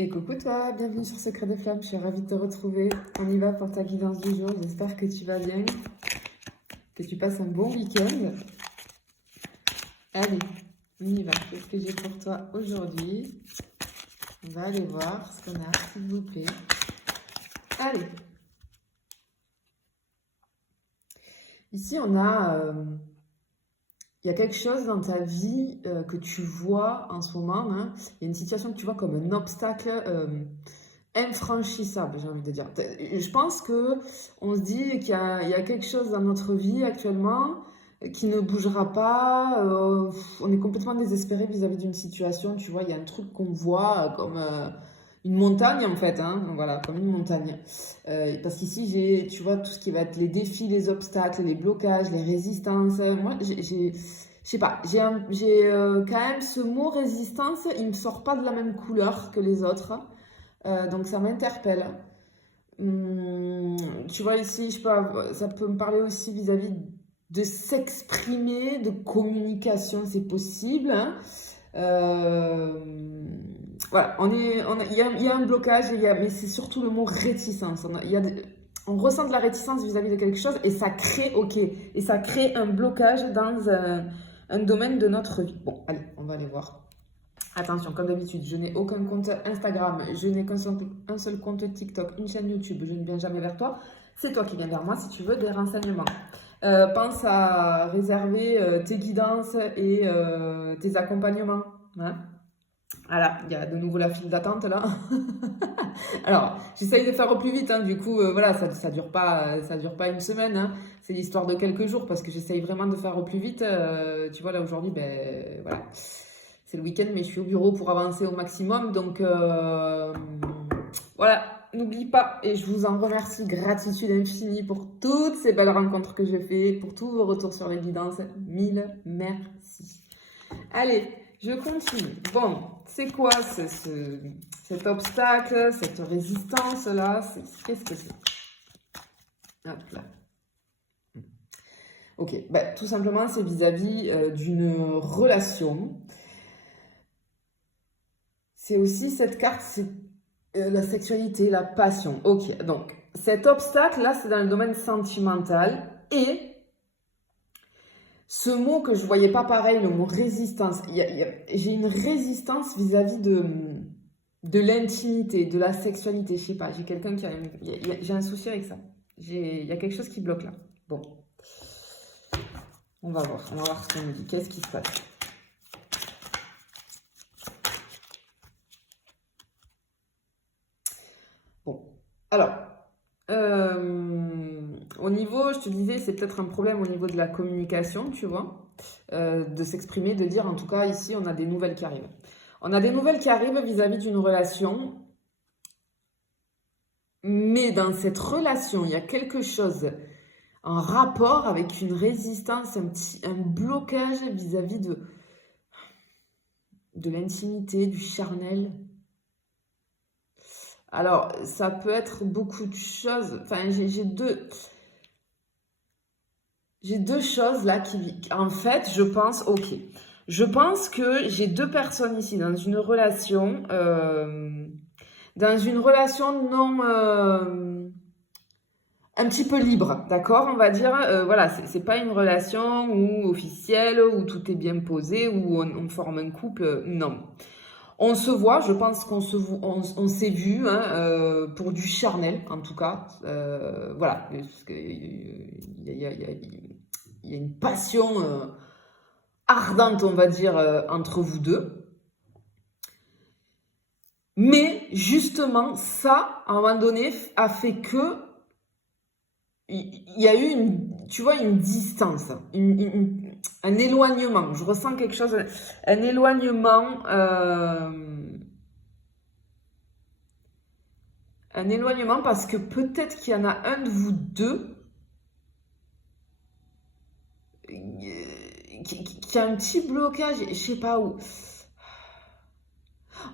Et coucou toi, bienvenue sur Secret des Flammes, je suis ravie de te retrouver. On y va pour ta guidance du jour, j'espère que tu vas bien, que tu passes un bon week-end. Allez, on y va, qu'est-ce que j'ai pour toi aujourd'hui? On va aller voir ce qu'on a, s'il vous plaît. Allez. Ici, il y a quelque chose dans ta vie que tu vois en ce moment. Hein. Il y a une situation que tu vois comme un obstacle infranchissable, j'ai envie de dire. Je pense que on se dit qu'il y a quelque chose dans notre vie actuellement qui ne bougera pas. On est complètement désespéré vis-à-vis d'une situation. Tu vois, il y a un truc qu'on voit comme une montagne en fait. Hein, voilà, comme une montagne. Parce qu'ici, tu vois, tout ce qui va être les défis, les obstacles, les blocages, les résistances. Moi, je sais pas, quand même ce mot résistance, il me sort pas de la même couleur que les autres. Donc ça m'interpelle. Tu vois ici, ça peut me parler aussi vis-à-vis de s'exprimer, de communication, c'est possible. Hein. Euh, voilà, il y a un blocage, mais c'est surtout le mot réticence. On ressent de la réticence vis-à-vis de quelque chose et ça crée, et ça crée un blocage dans un domaine de notre vie. Bon, allez, on va aller voir. Attention, comme d'habitude, je n'ai aucun compte Instagram, je n'ai un seul compte TikTok, une chaîne YouTube, je ne viens jamais vers toi. C'est toi qui viens vers moi si tu veux des renseignements. Pense à réserver tes guidances et tes accompagnements. Hein. Voilà, il y a de nouveau la file d'attente là. Alors, j'essaye de faire au plus vite, hein, du coup, voilà, ça dure pas une semaine, hein. C'est l'histoire de quelques jours parce que j'essaye vraiment de faire au plus vite. Tu vois, là aujourd'hui, ben voilà, c'est le week-end, mais je suis au bureau pour avancer au maximum, donc voilà, n'oublie pas, et je vous en remercie, gratitude infinie pour toutes ces belles rencontres que j'ai faites, pour tous vos retours sur les guidances, mille merci. Allez, je continue. Bon, c'est quoi cet obstacle, cette résistance-là? Qu'est-ce que c'est? Hop là. Ok, bah, tout simplement, c'est vis-à-vis d'une relation. C'est aussi cette carte, c'est la sexualité, la passion. Ok, donc cet obstacle-là, c'est dans le domaine sentimental et ce mot que je voyais pas pareil, le mot résistance, j'ai une résistance vis-à-vis de l'intimité, de la sexualité. Je sais pas, j'ai quelqu'un j'ai un souci avec ça. Il y a quelque chose qui bloque là. Bon, on va voir ce qu'on nous dit. Qu'est-ce qui se passe? Bon, alors, au niveau, je te disais, c'est peut-être un problème au niveau de la communication, tu vois, de s'exprimer, de dire, en tout cas, ici, on a des nouvelles qui arrivent. On a des nouvelles qui arrivent vis-à-vis d'une relation, mais dans cette relation, il y a quelque chose en rapport avec une résistance, un blocage vis-à-vis de l'intimité, du charnel. Alors, ça peut être beaucoup de choses. Enfin, j'ai deux choses là en fait, je pense, ok. Je pense que j'ai deux personnes ici dans une relation non, un petit peu libre, d'accord, on va dire. Voilà, c'est pas une relation où officielle, où tout est bien posé, où on forme un couple, non. On se voit, je pense on s'est vu hein, pour du charnel, en tout cas. Voilà, parce que il y a une passion ardente, on va dire, entre vous deux. Mais justement, ça, à un moment donné, a fait que il y a eu tu vois, une distance, un éloignement. Je ressens quelque chose, un éloignement. Un éloignement parce que peut-être qu'il y en a un de vous deux qui a un petit blocage, je sais pas où.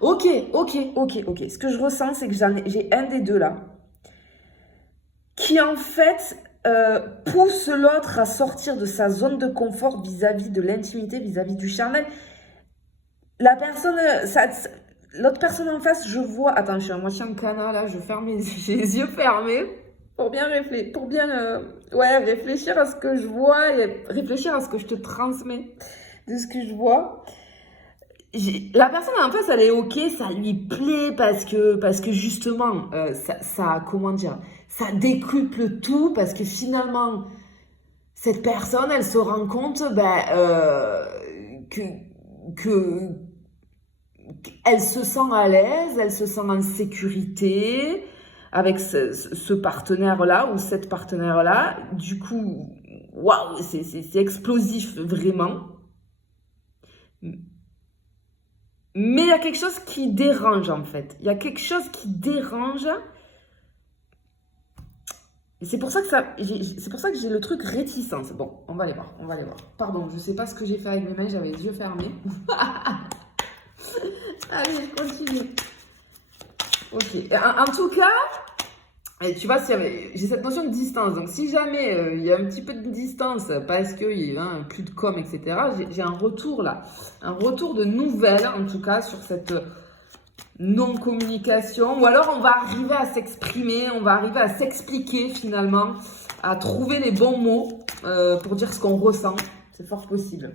Ok. Ce que je ressens, c'est que j'ai un des deux là qui en fait pousse l'autre à sortir de sa zone de confort vis-à-vis de l'intimité, vis-à-vis du charnel. La personne, l'autre personne en face, je vois... Attends, je suis à moitié en canal, là, je ferme j'ai les yeux fermés pour bien réfléchir, ouais, réfléchir à ce que je vois et réfléchir à ce que je te transmets de ce que je vois. La personne en face, elle est ok, ça lui plaît parce que justement, comment dire, ça décuple tout parce que finalement, cette personne, elle se rend compte que elle se sent à l'aise, elle se sent en sécurité avec ce partenaire-là ou cette partenaire-là. Du coup, waouh, c'est explosif vraiment. Mais il y a quelque chose qui dérange en fait. Il y a quelque chose qui dérange. Et c'est pour ça que j'ai le truc réticence. Bon, on va aller voir, on va aller voir. Pardon, je sais pas ce que j'ai fait avec mes mains, j'avais les yeux fermés. Allez, je continue. Ok. En tout cas, tu vois, j'ai cette notion de distance. Donc, si jamais il y a un petit peu de distance parce qu'il y a plus de com, etc., j'ai un retour là. Un retour de nouvelles, en tout cas, sur cette non-communication. Ou alors, on va arriver à s'exprimer, on va arriver à s'expliquer finalement, à trouver les bons mots pour dire ce qu'on ressent. C'est fort possible.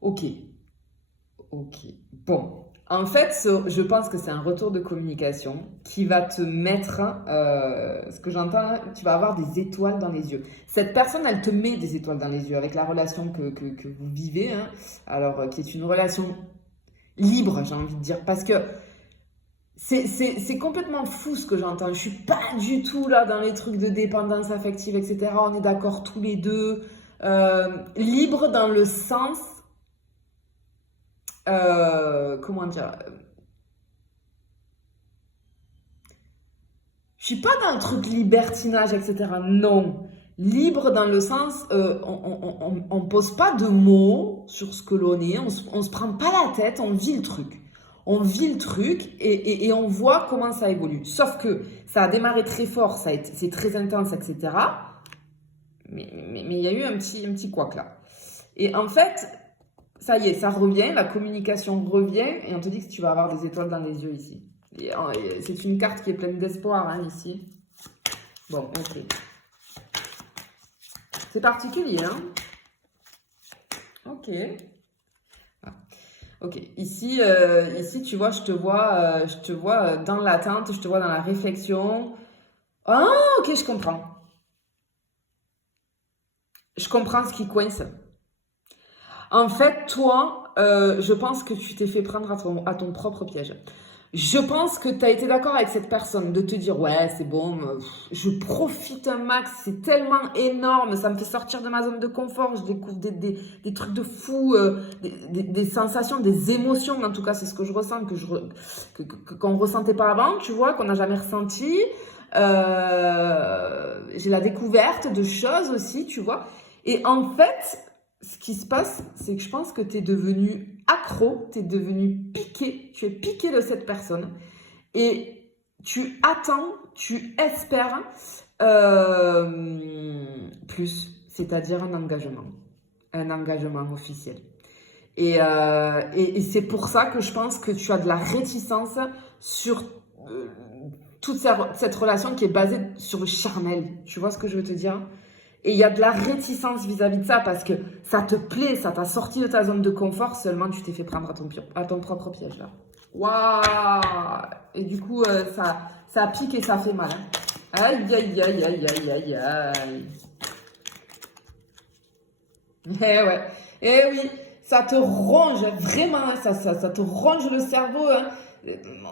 Ok. Ok. Bon. En fait, je pense que c'est un retour de communication qui va te mettre, ce que j'entends, tu vas avoir des étoiles dans les yeux. Cette personne, elle te met des étoiles dans les yeux avec la relation que vous vivez, hein, alors qui est une relation libre, j'ai envie de dire, parce que c'est complètement fou ce que j'entends. Je suis pas du tout là dans les trucs de dépendance affective, etc. On est d'accord tous les deux. Libre dans le sens... comment dire, je suis pas dans le truc libertinage, etc. Non. Libre dans le sens, on pose pas de mots sur ce que l'on est, on se prend pas la tête, on vit le truc. On vit le truc et on voit comment ça évolue. Sauf que ça a démarré très fort, c'est très intense, etc. Mais il y a eu un petit couac là. Et en fait, ça y est, ça revient, la communication revient et on te dit que tu vas avoir des étoiles dans les yeux ici. Et c'est une carte qui est pleine d'espoir, hein, ici. Bon, ok. C'est particulier, hein. Ok. Ah. Ok. Ici, tu vois, je te vois dans l'attente, je te vois dans la réflexion. Ah, ok, je comprends. Je comprends ce qui coince. En fait, toi, je pense que tu t'es fait prendre à ton propre piège. Je pense que tu as été d'accord avec cette personne de te dire « Ouais, c'est bon, je profite un max, c'est tellement énorme, ça me fait sortir de ma zone de confort, je découvre des trucs de fou, des sensations, des émotions, en tout cas, c'est ce que je ressens, qu'on ne ressentait pas avant, tu vois, qu'on n'a jamais ressenti. J'ai la découverte de choses aussi, tu vois. Et en fait... ce qui se passe, c'est que je pense que tu es devenu accro, tu es devenu piqué, tu es piqué de cette personne et tu attends, tu espères plus, c'est-à-dire un engagement officiel. Et c'est pour ça que je pense que tu as de la réticence sur toute cette relation qui est basée sur le charnel. Tu vois ce que je veux te dire ? Et il y a de la réticence vis-à-vis de ça parce que ça te plaît, ça t'a sorti de ta zone de confort, seulement tu t'es fait prendre à ton propre piège là. Waouh! Et du coup, ça pique et ça fait mal. Hein. Aïe, aïe, aïe, aïe, aïe, aïe, aïe. Eh ouais. Eh oui, ça te ronge, vraiment, ça te ronge le cerveau. Hein.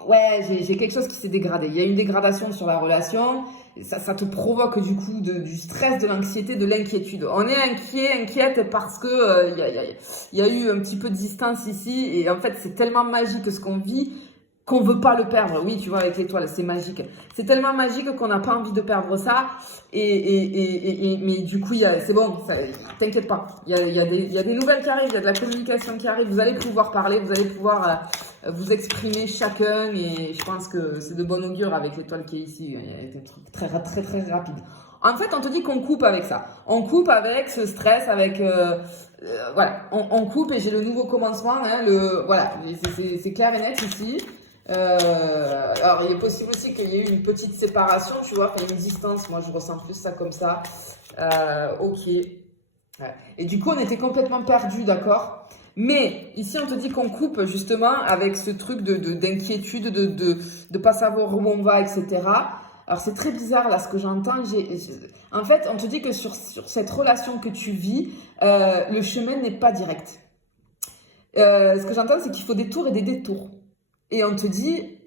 Ouais, j'ai quelque chose qui s'est dégradé. Il y a une dégradation sur la relation. Ça te provoque du coup du stress, de l'anxiété, de l'inquiétude. On est inquiète parce que y a eu un petit peu de distance ici. Et en fait, c'est tellement magique ce qu'on vit qu'on veut pas le perdre. Oui, tu vois, avec l'étoile, c'est magique. C'est tellement magique qu'on n'a pas envie de perdre ça. Mais du coup, c'est bon, t'inquiète pas. Il y a des nouvelles qui arrivent, il y a de la communication qui arrive. Vous allez pouvoir parler, vous allez pouvoir vous exprimer chacun. Et je pense que c'est de bon augure avec l'étoile qui est ici. C'est un truc très, très, très rapide. En fait, on te dit qu'on coupe avec ça. On coupe avec ce stress, avec... voilà, on coupe et j'ai le nouveau commencement. Hein, voilà, c'est clair et net ici. Alors, il est possible aussi qu'il y ait eu une petite séparation, tu vois, enfin, une distance. Moi, je ressens plus ça comme ça. Ok. Ouais. Et du coup, on était complètement perdus, d'accord? Mais ici, on te dit qu'on coupe justement avec ce truc d'inquiétude, de pas savoir où on va, etc. Alors, c'est très bizarre là ce que j'entends. En fait, on te dit que sur cette relation que tu vis, le chemin n'est pas direct. Ce que j'entends, c'est qu'il faut des tours et des détours. Et on te dit,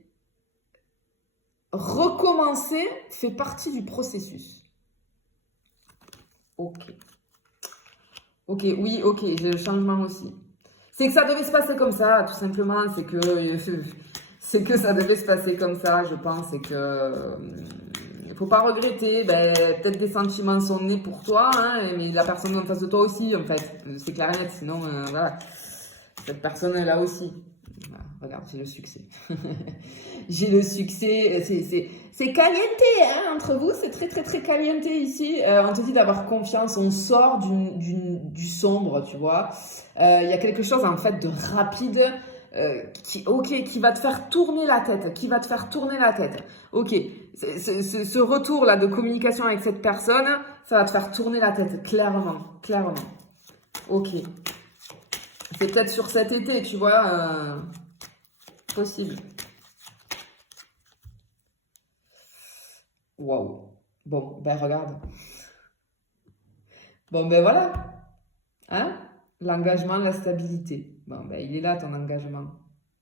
recommencer fait partie du processus. Ok. Ok, oui, ok, j'ai le changement aussi. C'est que ça devait se passer comme ça, tout simplement. C'est que ça devait se passer comme ça, je pense. Et que il faut pas regretter. Ben, peut-être des sentiments sont nés pour toi, hein, mais la personne en face de toi aussi, en fait. C'est clair et net. Sinon, voilà, cette personne est là aussi. Voilà, regarde, j'ai le succès. J'ai le succès. C'est caliente, hein, entre vous. C'est très, très, très caliente ici. On te dit d'avoir confiance. On sort du sombre, tu vois. Il y a quelque chose, en fait, de rapide qui va te faire tourner la tête. Qui va te faire tourner la tête. Ok. Ce retour-là de communication avec cette personne, ça va te faire tourner la tête. Clairement. Clairement. Ok. C'est peut-être sur cet été, tu vois. Possible. Waouh. Bon, ben regarde. Bon, ben voilà. Hein? L'engagement, la stabilité. Bon, ben il est là ton engagement.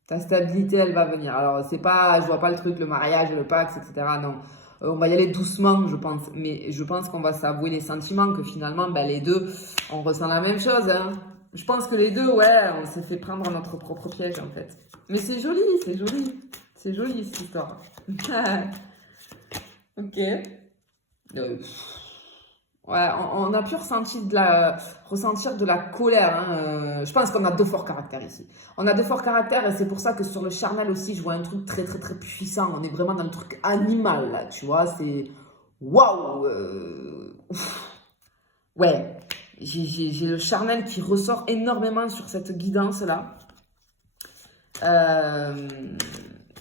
Ta stabilité, elle va venir. Alors, c'est pas, je vois pas le truc, le mariage, le Pax, etc. Non. On va y aller doucement, je pense. Mais je pense qu'on va s'avouer les sentiments, que finalement, ben, les deux, on ressent la même chose. Hein. Je pense que les deux, ouais, on s'est fait prendre notre propre piège, en fait. Mais c'est joli, c'est joli. C'est joli, cette histoire. Ok. Ouais, on a pu ressentir de la colère. Hein. Je pense qu'on a deux forts caractères ici. On a deux forts caractères et c'est pour ça que sur le charnel aussi, je vois un truc très très très puissant. On est vraiment dans le truc animal là, tu vois. C'est waouh. Ouais, j'ai le charnel qui ressort énormément sur cette guidance là.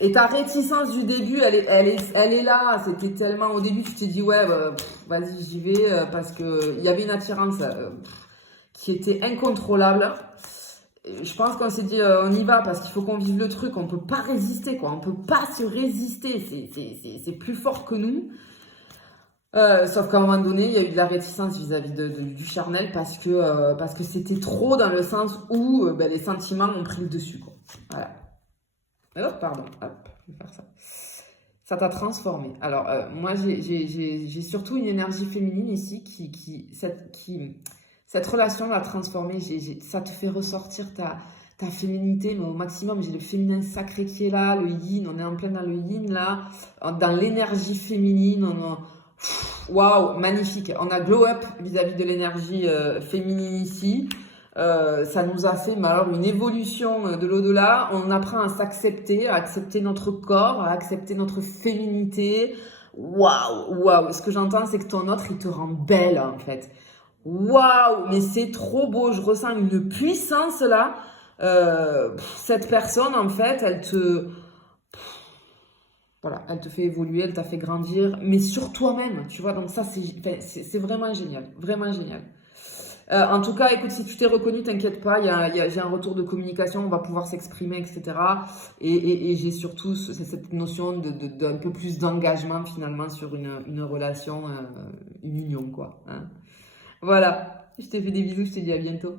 Et ta réticence du début, elle est là. C'était tellement au début, tu t'es dit ouais, vas-y, j'y vais parce que il y avait une attirance qui était incontrôlable. Et je pense qu'on s'est dit on y va parce qu'il faut qu'on vive le truc. On peut pas résister quoi. On peut pas se résister. C'est plus fort que nous. Sauf qu'à un moment donné, il y a eu de la réticence vis-à-vis du charnel parce que c'était trop dans le sens où les sentiments ont pris le dessus quoi. Voilà. Hop, pardon, hop, je vais faire ça. Ça t'a transformé. Alors, moi, j'ai surtout une énergie féminine ici cette relation l'a transformée. Ça te fait ressortir ta féminité, mais au maximum. J'ai le féminin sacré qui est là, le yin, on est en plein dans le yin là, dans l'énergie féminine. Waouh, magnifique. On a glow up vis-à-vis de l'énergie féminine ici. Ça nous a fait alors une évolution de l'au-delà. On apprend à s'accepter, à accepter notre corps, à accepter notre féminité. Waouh, waouh. Ce que j'entends, c'est que ton autre, il te rend belle en fait. Waouh, mais c'est trop beau. Je ressens une puissance là. Cette personne, en fait, voilà, elle te fait évoluer, elle t'a fait grandir, mais sur toi-même, tu vois. Donc ça, c'est vraiment génial, vraiment génial. En tout cas, écoute, si tu t'es reconnu, t'inquiète pas, j'ai un retour de communication, on va pouvoir s'exprimer, etc. Et j'ai surtout cette notion d'un peu plus d'engagement finalement sur une relation, une union, quoi. Hein. Voilà, je te fais des bisous, je te dis à bientôt.